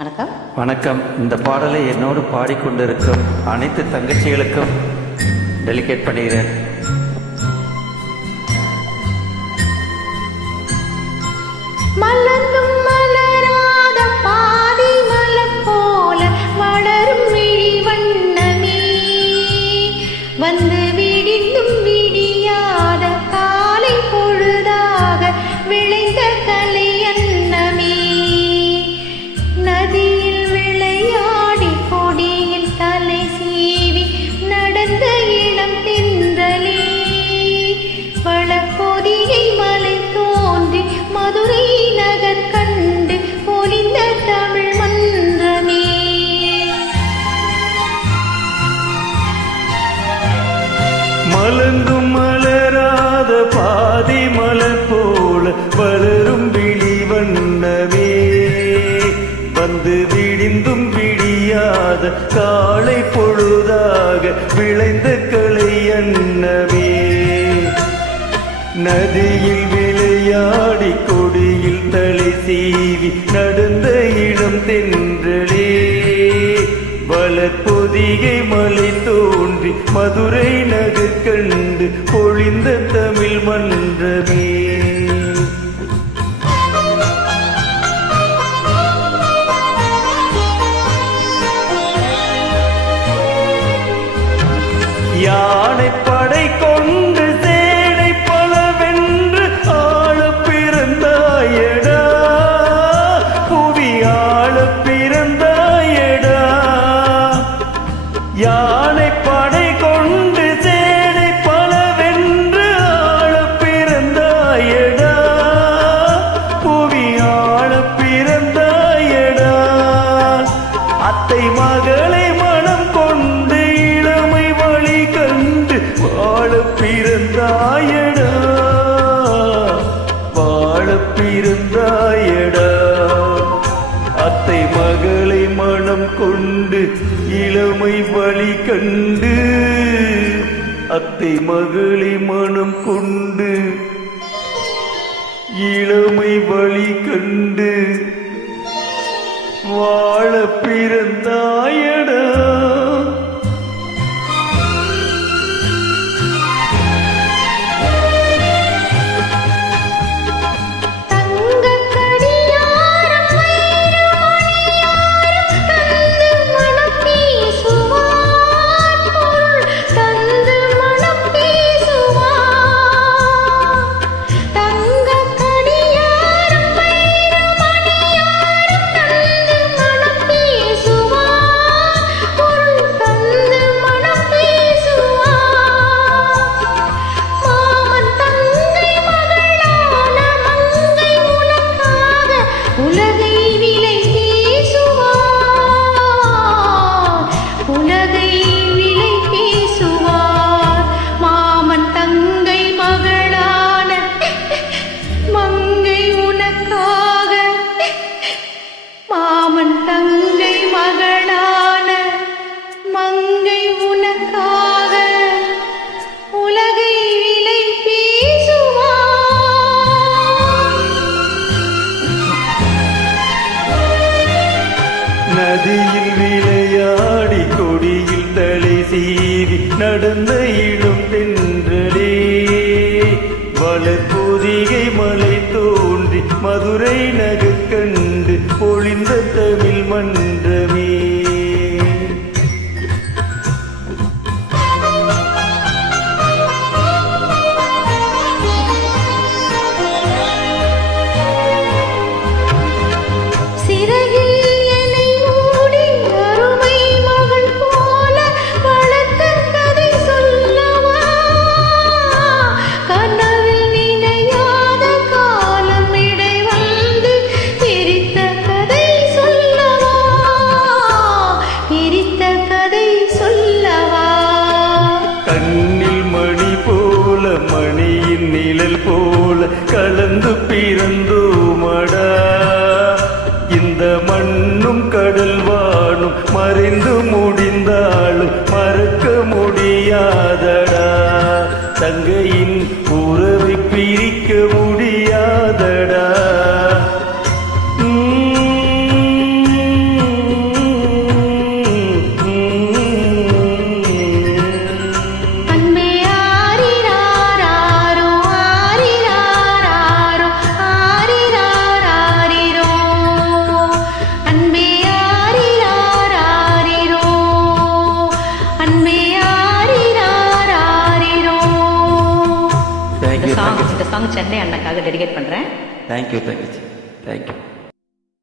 வணக்கம். வணக்கம். இந்த பாடலை என்னோடு பாடிக்கொண்டிருக்கும் அனைத்து தங்கச்சிகளுக்கும் டெலிகேட் பண்ணுகிறேன். மலர்ந்தும் மலராத பாதி மலர் போல வளரும் விழி வண்ணமே, வந்து விடிந்தும் விடியாத காலை பொழுதாக விளைந்த கலை அன்னமே, நதியில் விளையாடி கொடியில் தலை சீவி நடந்த இளம் தென்றலே, வளப்பொதிகை மலை தோன்றி மதுரை நகர் கண்டு பொலிந்த தமிழ் மன்றமே. மலர்ந்தும் மலராத பாதி மலர் போல வளரும் விழி வண்ணமே, வந்து விடிந்தும் விடியாத காலை பொழுதாக விளைந்த கலை அன்னமே, நதியில் விளையாடி கொடியில் தலை சீவி நடந்த இளம் தென்றலே, வளர்பொதிகை மலை தோன்றி மதுரை நகர் கண்டு பொழிந்த தமிழ் மன்றமே. யானை படை கொண்டு சேனை பலவென்று ஆள பிறந்தாயடா, புவி ஆள பிறந்தாயடா, யானை படை கொண்டு சேனை பலவென்று ஆள பிறந்தாயடா, புவி ஆள பிறந்தாயடா, அத்தை மகளை மனம் கொண்டு இளமை வழி கண்டு வாழ பிறந்தாயடா, வாழ பிறந்தாயடா, அத்தை மகளை மனம் கொண்டு இளமை வழி கண்டு, அத்தை மகளை மனம் கொண்டு இளமை வழி கண்டு வாழ பிறந்தாயடா. உலகை விலை பேசுவார், உலகை விலை பேசுவார், மாமன் தங்கை மகளான மங்கை உனக்காக, மாமன் தங்கை மகளான மங்கை உனக்காக உலகை விலை பேசுவார். நதியில் விளையாடி கொடியில் தலை சீவி நடந்த இளம் தென்றலே, வளர்பொதிகை மலை தோன்றி மதுரை நகர் கண்டு பொழிந்த தமிழ் மன்றமே. கண்ணில் மணி போல மணியின் நிழல் போல கலந்து பிறந்தோமடா, இந்த மண்ணும் கடல் வானும் மறைந்து முடிந்தாலும் மறக்க முடியாதடா, தங்கையின் உறவை பிரிக்க முடியாதடா. இந்த சாங் சென்னை அண்ணாக்காக டெடிகேட் பண்றேன். தேங்க்யூ தங்கச்சி, தேங்க்யூ.